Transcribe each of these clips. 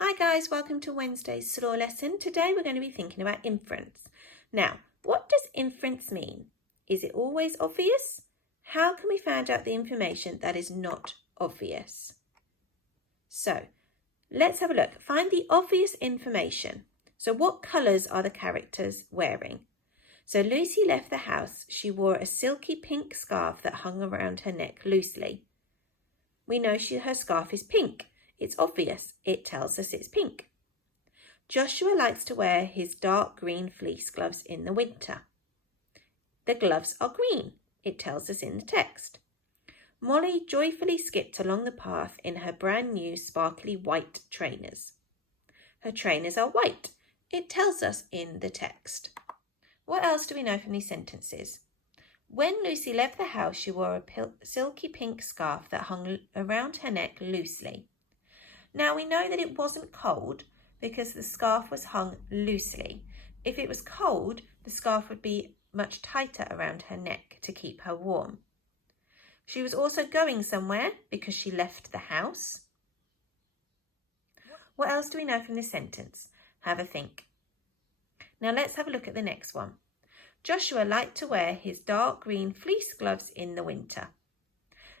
Hi guys, welcome to Wednesday's SLoR lesson. Today we're going to be thinking about inference. Now, what does inference mean? Is it always obvious? How can we find out the information that is not obvious? So, let's have a look. Find the obvious information. So what colours are the characters wearing? So Lucy left the house. She wore a silky pink scarf that hung around her neck loosely. We know her scarf is pink. It's obvious. It tells us it's pink. Joshua likes to wear his dark green fleece gloves in the winter. The gloves are green. It tells us in the text. Molly joyfully skipped along the path in her brand new sparkly white trainers. Her trainers are white. It tells us in the text. What else do we know from these sentences? When Lucy left the house, she wore a silky pink scarf that hung around her neck loosely. Now we know that it wasn't cold because the scarf was hung loosely. If it was cold, the scarf would be much tighter around her neck to keep her warm. She was also going somewhere because she left the house. What else do we know from this sentence? Have a think. Now let's have a look at the next one. Joshua liked to wear his dark green fleece gloves in the winter.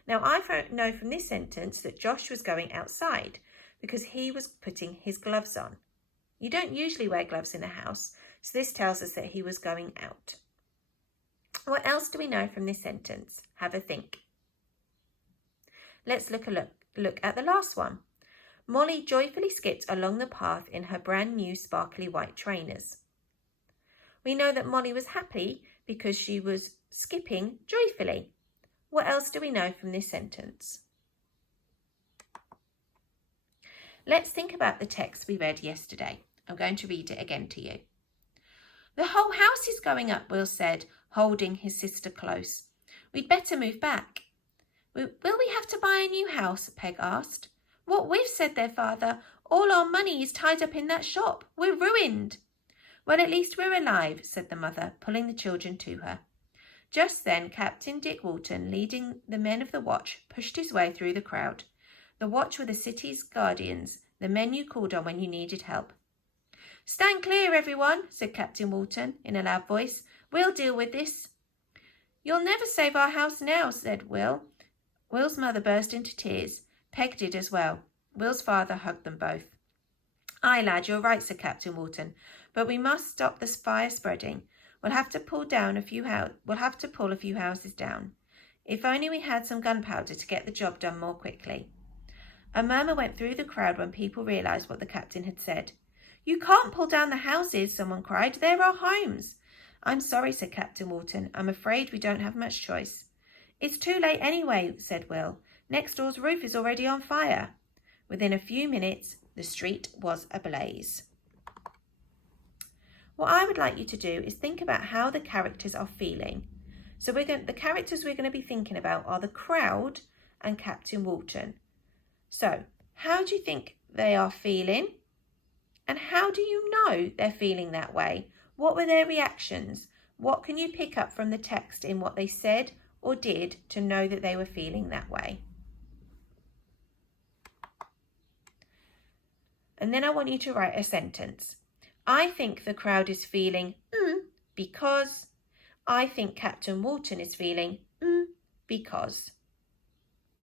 Now I know from this sentence that Josh was going outside because he was putting his gloves on. You don't usually wear gloves in a house, so this tells us that he was going out. What else do we know from this sentence? Have a think. Let's look at the last one. Molly joyfully skipped along the path in her brand new sparkly white trainers. We know that Molly was happy because she was skipping joyfully. What else do we know from this sentence? Let's think about the text we read yesterday. I'm going to read it again to you. The whole house is going up, Will said, holding his sister close. We'd better move back. Will we have to buy a new house? Peg asked. What with, said their father. All our money is tied up in that shop. We're ruined. Well, at least we're alive, said the mother, pulling the children to her. Just then, Captain Dick Walton, leading the men of the watch, pushed his way through the crowd. The watch were the city's guardians, the men you called on when you needed help. Stand clear, everyone, said Captain Walton in a loud voice. We'll deal with this. You'll never save our house now, said Will. Will's mother burst into tears. Peg did as well. Will's father hugged them both. Aye, lad, you're right, said Captain Walton, but we must stop this fire spreading. We'll have to pull a few houses down. If only we had some gunpowder to get the job done more quickly. A murmur went through the crowd when people realised what the captain had said. You can't pull down the houses, someone cried. They're our homes. I'm sorry, said Captain Walton. I'm afraid we don't have much choice. It's too late anyway, said Will. Next door's roof is already on fire. Within a few minutes, the street was ablaze. What I would like you to do is think about how the characters are feeling. So the characters we're going to be thinking about are the crowd and Captain Walton. So, how do you think they are feeling? And how do you know they're feeling that way? What were their reactions? What can you pick up from the text in what they said or did to know that they were feeling that way? And then I want you to write a sentence. I think the crowd is feeling because. I think Captain Walton is feeling because.